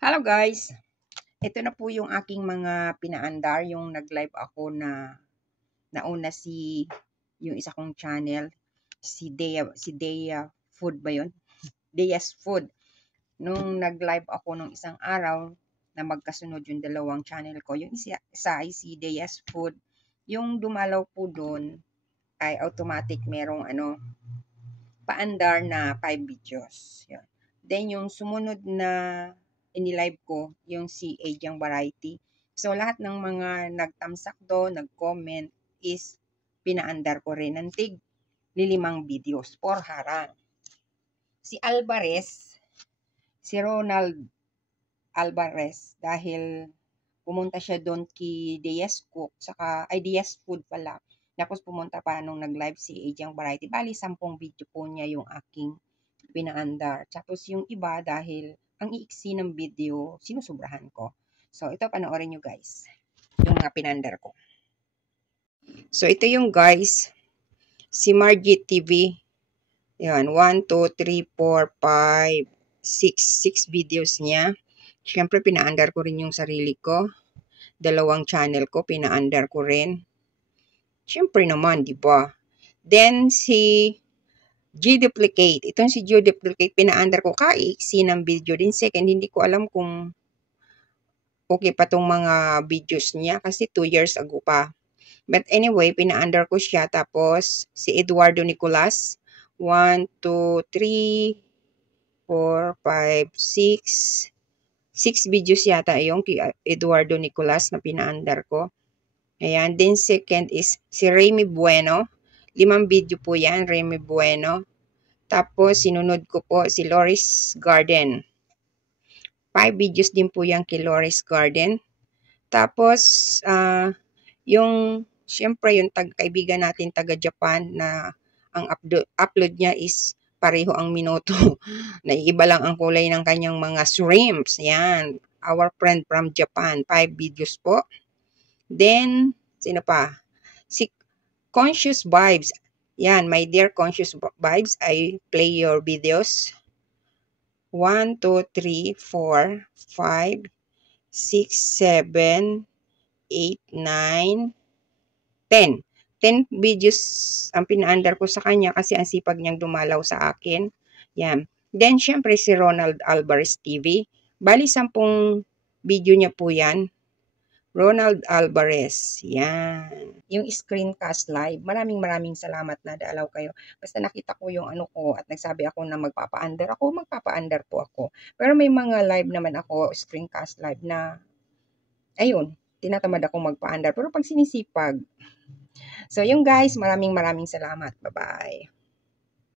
Hello guys! Ito na po yung aking mga pinaandar, yung nag-live ako na nauna yung isa kong channel, si Dea Food ba yun? Dea's Food. Nung nag-live ako nung isang araw na magkasunod yung dalawang channel ko, yung isa ay si Dea's Food. Yung dumalaw po doon ay automatic merong paandar na 5 videos. Yun. Then yung sumunod na inilive ko, yung si Ajang Variety. So lahat ng mga nagtamsak do, nag-comment is pinaandar ko rin ng tig 5 videos for harang. Si Alvarez, si Ronald Alvarez, dahil pumunta siya doon kay Diaz Cook, Diaz Food pala. Tapos pumunta pa nung nag-live si Ajang Variety. Bali, 10 video po niya yung aking pinaandar. Tapos yung iba, dahil ang iiksi ng video, sinusubrahan ko. So, ito, panoorin nyo guys. Yung mga pinaandar ko. So, ito yung guys. Si Margit TV. Yan, 1, 2, 3, 4, 5, 6 videos niya. Siyempre, pinaandar ko rin yung sarili ko. Dalawang channel ko, pinaandar ko rin. Siyempre naman, di ba? Then, si G-Duplicate. Itong si G-Duplicate, pinaandar ko kaiksi ng video din. Second, hindi ko alam kung okay pa tong mga videos niya kasi 2 years ago pa. But anyway, pinaandar ko siya. Tapos, si Eduardo Nicolas. 1, 2, 3, 4, 5, 6. 6 videos yata yung kay Eduardo Nicolas na pinaandar ko. Ayan. Then second is si Remy Bueno. 5 video po yan, Remy Bueno. Tapos sinunod ko po si Loris Garden. 5 videos din po yan kay Loris Garden. Tapos, syempre yung kaibigan natin taga Japan na ang upload niya is pareho ang minuto. Naiiba lang ang kulay ng kanyang mga shrimps. Yan. Our friend from Japan. 5 videos po. Then, sino pa? Si Conscious Vibes. Yan, my dear Conscious Vibes, I play your videos. 1, 2, 3, 4, 5, 6, 7, 8, 9, 10. 10 videos ang pinaandar ko sa kanya kasi ang sipag niyang dumalaw sa akin. Yan. Then, syempre si Ronald Alvarez TV. Bali, 10 video niya po yan. Ronald Alvarez. Yan. Yung screencast live. Maraming salamat na daalaw kayo. Basta nakita ko yung ano ko at nagsabi ako na magpapaandar po ako. Pero may mga live naman ako, screencast live na, ayun, tinatamad ako magpaandar. Pero pag sinisipag. So, yung guys, maraming salamat. Bye-bye.